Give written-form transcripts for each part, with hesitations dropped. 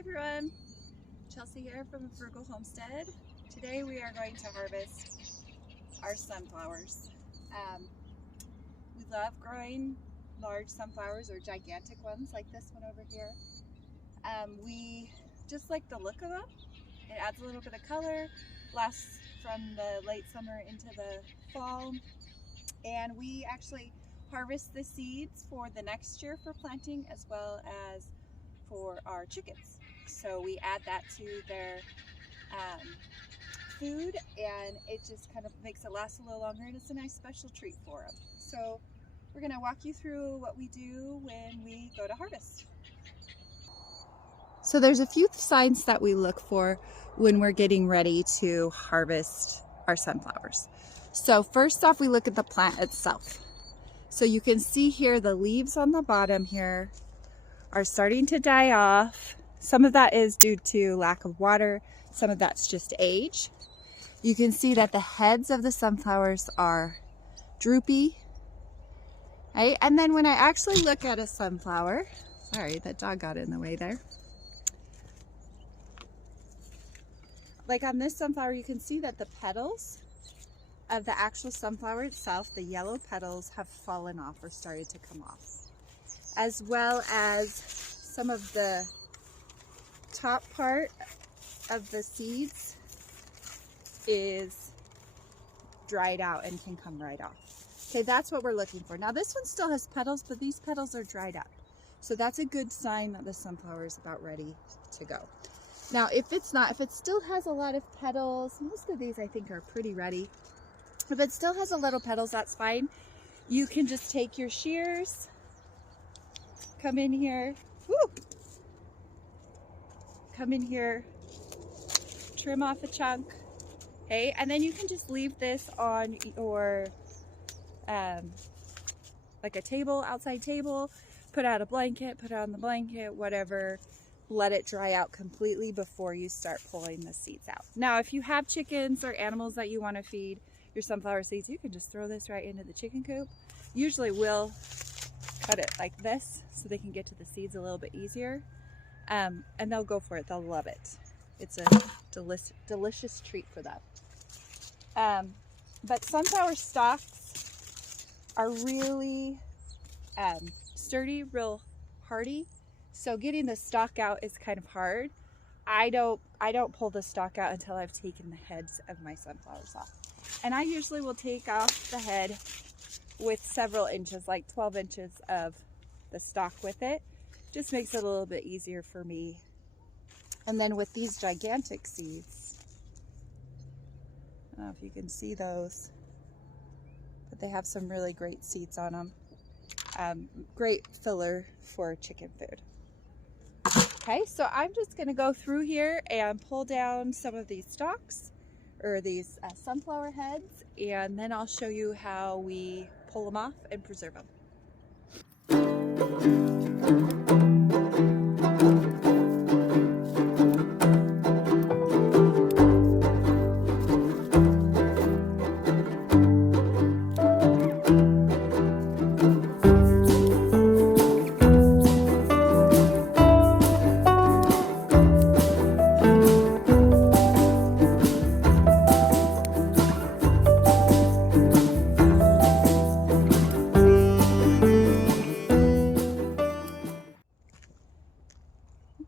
Everyone, Chelsea here from Frugal Homestead. Today we are going to harvest our sunflowers. We love growing large sunflowers or gigantic ones like this one over here. We just like the look of them. It adds a little bit of color, lasts from the late summer into the fall, and we actually harvest the seeds for the next year for planting as well as for our chickens. So we add that to their food, and it just kind of makes it last a little longer, and it's a nice special treat for them. So we're going to walk you through what we do when we go to harvest. So there's a few signs that we look for when we're getting ready to harvest our sunflowers. So first off, we look at the plant itself. So you can see here the leaves on the bottom here are starting to die off. Some of that is due to lack of water. Some of that's just age. You can see that the heads of the sunflowers are droopy. Right? And then when I actually look at a sunflower, sorry, that dog got in the way there. Like on this sunflower, you can see that the petals of the actual sunflower itself, the yellow petals, have fallen off or started to come off, as well as some of the top part of the seeds is dried out and can come right off. Okay, that's what we're looking for. Now this one still has petals, but these petals are dried up. So that's a good sign that the sunflower is about ready to go. Now if it's not, if it still has a lot of petals, most of these I think are pretty ready. If it still has a little petals, that's fine. You can just take your shears, come in here, woo, come in here, trim off a chunk, okay, and then you can just leave this on your like a table, outside table, put out a blanket, put it on the blanket, whatever, let it dry out completely before you start pulling the seeds out. Now if you have chickens or animals that you want to feed your sunflower seeds, you can just throw this right into the chicken coop. Usually we'll cut it like this so they can get to the seeds a little bit easier. And they'll go for it. They'll love it. It's a delicious treat for them. But sunflower stalks are really sturdy, real hardy. So getting the stalk out is kind of hard. I don't pull the stalk out until I've taken the heads of my sunflowers off. And I usually will take off the head with several inches, like 12 inches of the stalk with it. Just makes it a little bit easier for me. And then with these gigantic seeds, I don't know if you can see those, but they have some really great seeds on them. Great filler for chicken food. Okay, so I'm just gonna go through here and pull down some of these stalks or these sunflower heads, and then I'll show you how we pull them off and preserve them.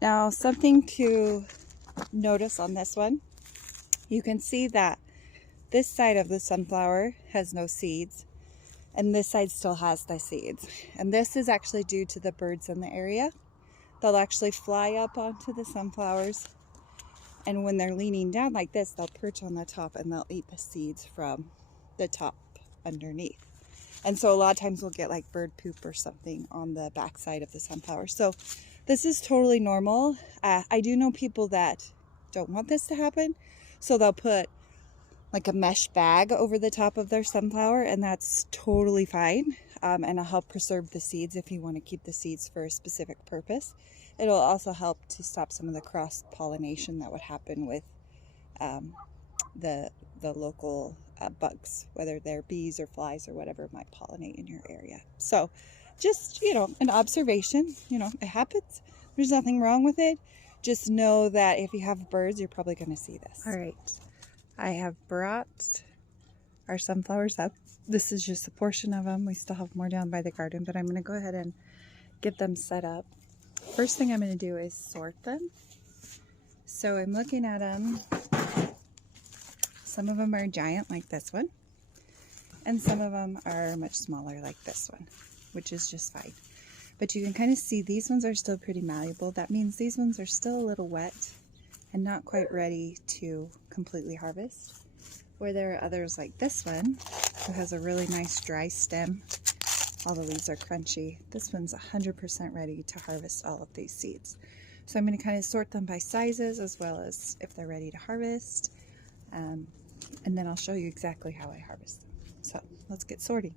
Now, something to notice on this one, you can see that this side of the sunflower has no seeds, and this side still has the seeds. And this is actually due to the birds in the area. They'll actually fly up onto the sunflowers, and when they're leaning down like this, they'll perch on the top and they'll eat the seeds from the top underneath. And so a lot of times we'll get like bird poop or something on the back side of the sunflower. So this is totally normal. I do know people that don't want this to happen, so they'll put like a mesh bag over the top of their sunflower, and that's totally fine. And it'll help preserve the seeds if you want to keep the seeds for a specific purpose. It'll also help to stop some of the cross-pollination that would happen with the local bugs, whether they're bees or flies or whatever might pollinate in your area. So just, an observation, it happens. There's nothing wrong with it. just know that if you have birds, you're probably going to see this. All right, I have brought our sunflowers up. This is just a portion of them. We still have more down by the garden, but I'm going to go ahead and get them set up. First thing I'm going to do is sort them. So I'm looking at them. Some of them are giant like this one, and some of them are much smaller like this one, which is just fine. But you can kind of see these ones are still pretty malleable. That means these ones are still a little wet and not quite ready to completely harvest. Where there are others like this one, who has a really nice dry stem. All the leaves are crunchy. This one's 100% ready to harvest all of these seeds. So I'm going to kind of sort them by sizes as well as if they're ready to harvest. And then I'll show you exactly how I harvest them. So let's get sorting.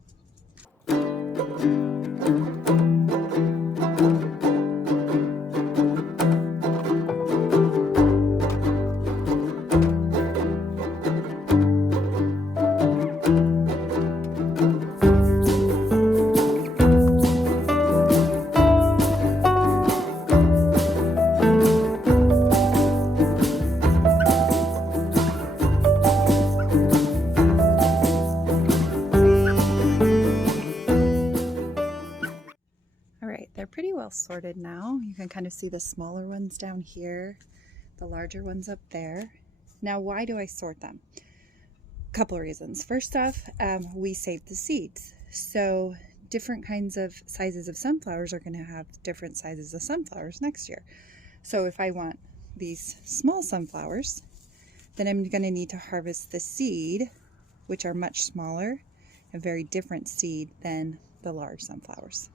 They're pretty well sorted now. You can kind of see the smaller ones down here, the larger ones up there. Now, why do I sort them? A couple of reasons. First off, we save the seeds. So different kinds of sizes of sunflowers are going to have different sizes of sunflowers next year. So if I want these small sunflowers, then I'm going to need to harvest the seed, which are much smaller, a very different seed than the large sunflowers.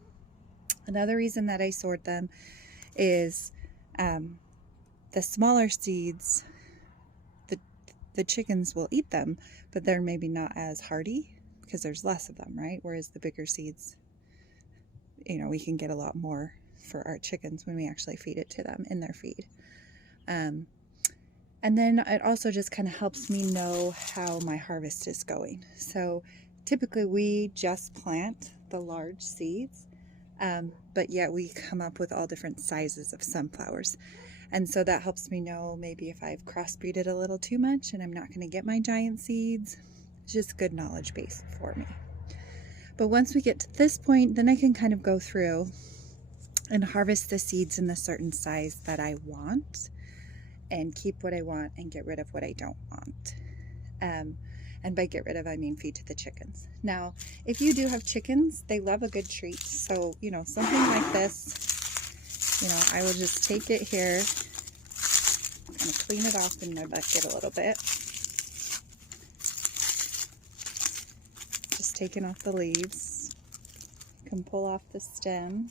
Another reason that I sort them is the smaller seeds, the chickens will eat them, but they're maybe not as hardy because there's less of them, right? Whereas the bigger seeds, you know, we can get a lot more for our chickens when we actually feed it to them in their feed. And then it also just kind of helps me know how my harvest is going. So typically we just plant the large seeds. But yet we come up with all different sizes of sunflowers. And so that helps me know maybe if I've crossbreeded a little too much and I'm not going to get my giant seeds. It's just good knowledge base for me. But once we get to this point, then I can kind of go through and harvest the seeds in the certain size that I want and keep what I want and get rid of what I don't want. And by get rid of, I mean feed to the chickens. Now, if you do have chickens, they love a good treat. So, you know, something like this, you know, I will just take it here, kind of clean it off in my bucket a little bit. Just taking off the leaves. You can pull off the stem.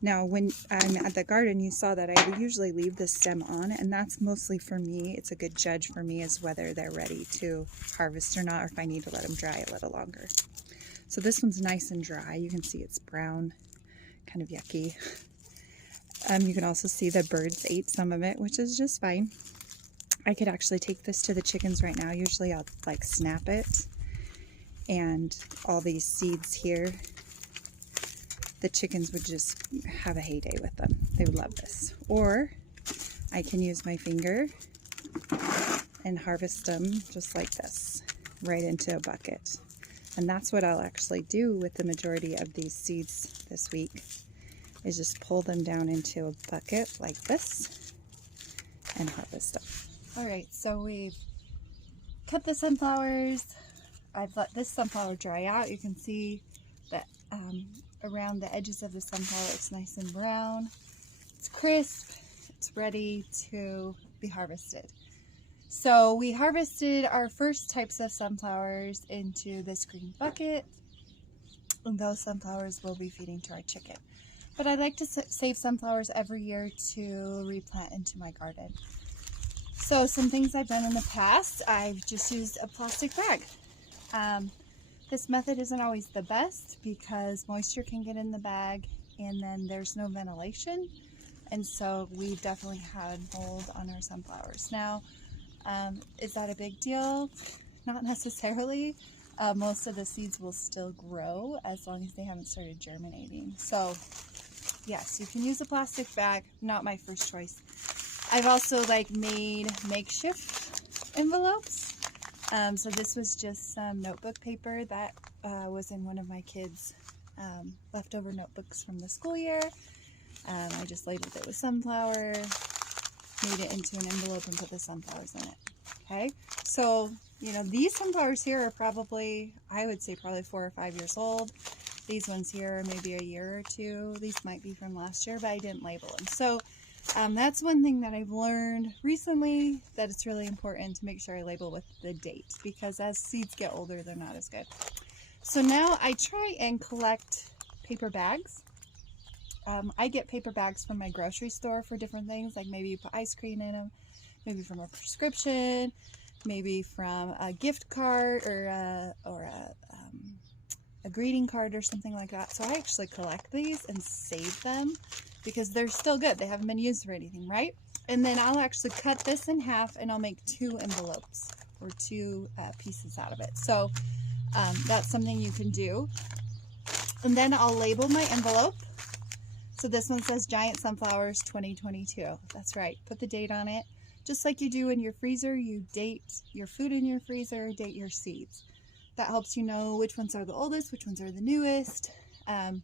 Now, when I'm at the garden, you saw that I usually leave the stem on, and that's mostly for me. It's a good judge for me as whether they're ready to harvest or not, or if I need to let them dry a little longer. So this one's nice and dry. You can see it's brown, kind of yucky. You can also see the birds ate some of it, which is just fine. I could actually take this to the chickens right now. Usually I'll like snap it, and all these seeds here, the chickens would just have a heyday with them. They would love this. Or I can use my finger and harvest them just like this, right into a bucket. And that's what I'll actually do with the majority of these seeds this week, is just pull them down into a bucket like this and harvest them. All right, so we've cut the sunflowers. I've let this sunflower dry out. You can see that around the edges of the sunflower, it's nice and brown. It's crisp. It's ready to be harvested. So we harvested our first types of sunflowers into this green bucket, and those sunflowers will be feeding to our chicken. But I like to save sunflowers every year to replant into my garden. So some things I've done in the past, I've just used a plastic bag. This method isn't always the best because moisture can get in the bag and then there's no ventilation. And so we've definitely had mold on our sunflowers. Now, is that a big deal? Not necessarily. most of the seeds will still grow as long as they haven't started germinating. So yes, you can use a plastic bag, not my first choice. I've also like made makeshift envelopes. So this was just some notebook paper that was in one of my kids' leftover notebooks from the school year. I just labeled it with sunflower, made it into an envelope and put the sunflowers in it. Okay, so you know, these sunflowers here are probably, I would say probably 4 or 5 years old. These ones here are maybe a year or two. These might be from last year, but I didn't label them. So that's one thing that I've learned recently, that it's really important to make sure I label with the date, because as seeds get older, they're not as good. So now I try and collect paper bags. I get paper bags from my grocery store for different things, like maybe you put ice cream in them, maybe from a prescription, maybe from a gift card or a greeting card or something like that. So I actually collect these and save them because they're still good. They haven't been used for anything, right? And then I'll actually cut this in half and I'll make 2 envelopes or 2 pieces out of it. So that's something you can do. And then I'll label my envelope. So this one says Giant Sunflowers 2022. That's right. Put the date on it. Just like you do in your freezer, you date your food in your freezer, date your seeds. That helps you know which ones are the oldest, which ones are the newest. And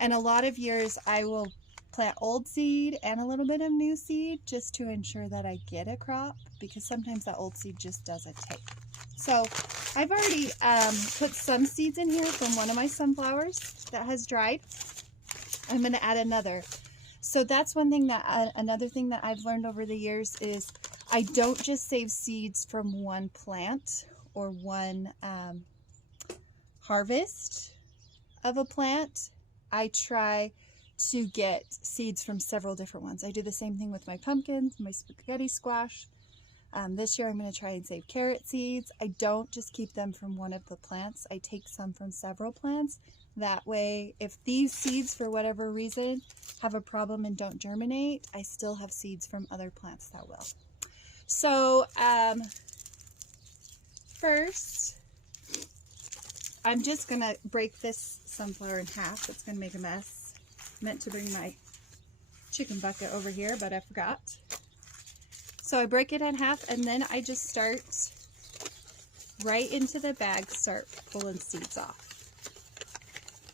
a lot of years I will plant old seed and a little bit of new seed just to ensure that I get a crop, because sometimes that old seed just doesn't take. So I've already put some seeds in here from one of my sunflowers that has dried. I'm going to add another. So that's one thing that, another thing that I've learned over the years is I don't just save seeds from one plant or one harvest of a plant. I try to get seeds from several different ones. I do the same thing with my pumpkins, my spaghetti squash. This year I'm going to try and save carrot seeds. I don't just keep them from one of the plants. I take some from several plants. That way, if these seeds for whatever reason have a problem and don't germinate, I still have seeds from other plants that will. So first, I'm just going to break this sunflower in half. It's going to make a mess. Meant to bring my chicken bucket over here, but I forgot. So I break it in half and then I just start right into the bag, start pulling seeds off.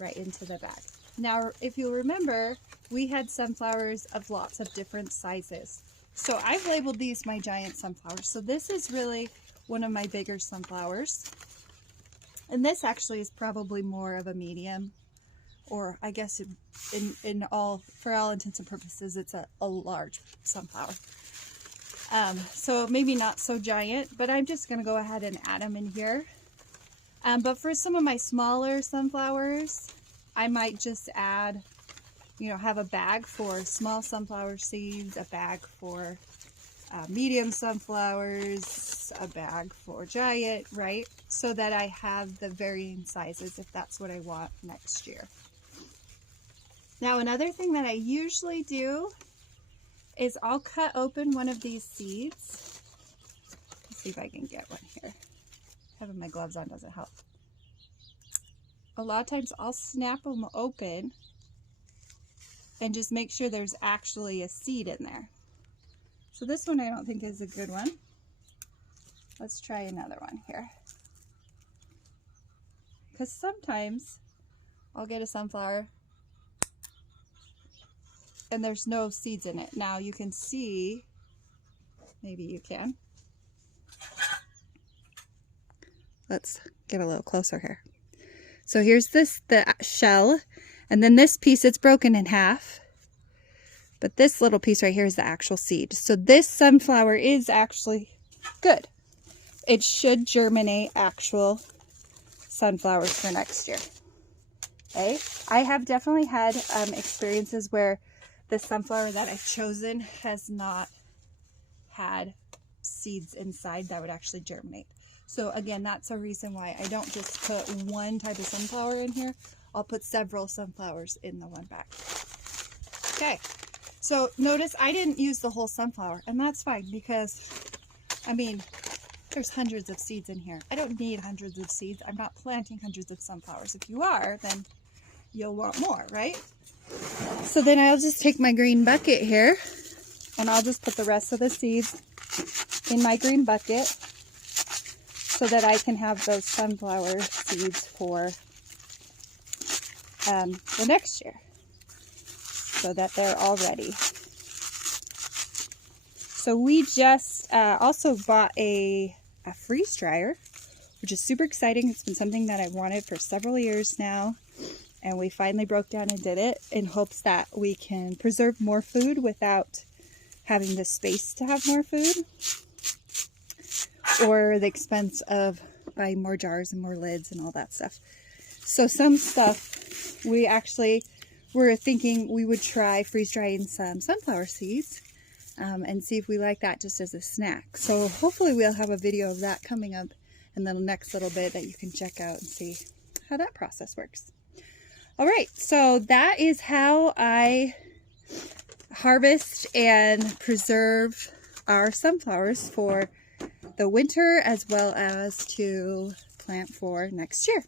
Right into the bag. Now, if you remember, we had sunflowers of lots of different sizes. So I've labeled these my giant sunflowers. So this is really one of my bigger sunflowers. And this actually is probably more of a medium, or I guess for all intents and purposes, it's a large sunflower. So maybe not so giant, but I'm just going to go ahead and add them in here. But for some of my smaller sunflowers, I might just add, you know, have a bag for small sunflower seeds, a bag for medium sunflowers, a bag for giant, right? So that I have the varying sizes if that's what I want next year. Now, another thing that I usually do is I'll cut open one of these seeds. Let's see if I can get one here. Having my gloves on doesn't help. A lot of times I'll snap them open and just make sure there's actually a seed in there. So this one I don't think is a good one. Let's try another one here. Because sometimes I'll get a sunflower and there's no seeds in it. Now you can see, maybe you can. Let's get a little closer here. So here's the shell, and then this piece, it's broken in half. But this little piece right here is the actual seed. So this sunflower is actually good. It should germinate actual sunflowers for next year. Okay? I have definitely had experiences where the sunflower that I've chosen has not had seeds inside that would actually germinate. So again, that's a reason why I don't just put one type of sunflower in here. I'll put several sunflowers in the one bag. Okay, so notice I didn't use the whole sunflower, and that's fine because, I mean, There's hundreds of seeds in here. I don't need hundreds of seeds. I'm not planting hundreds of sunflowers. If you are, then you'll want more, right? So then I'll just take my green bucket here and I'll just put the rest of the seeds in my green bucket so that I can have those sunflower seeds for the next year, so that they're all ready. So we just also bought a freeze dryer, which is super exciting. It's been something that I've wanted for several years now, and we finally broke down and did it in hopes that we can preserve more food without having the space to have more food, or the expense of buying more jars and more lids and all that stuff. So some stuff we actually were thinking we would try freeze drying some sunflower seeds and see if we like that just as a snack. So hopefully we'll have a video of that coming up in the next little bit that you can check out and see how that process works. All right, so that is how I harvest and preserve our sunflowers for the winter as well as to plant for next year.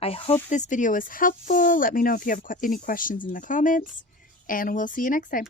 I hope this video was helpful. Let me know if you have any questions in the comments, and we'll see you next time.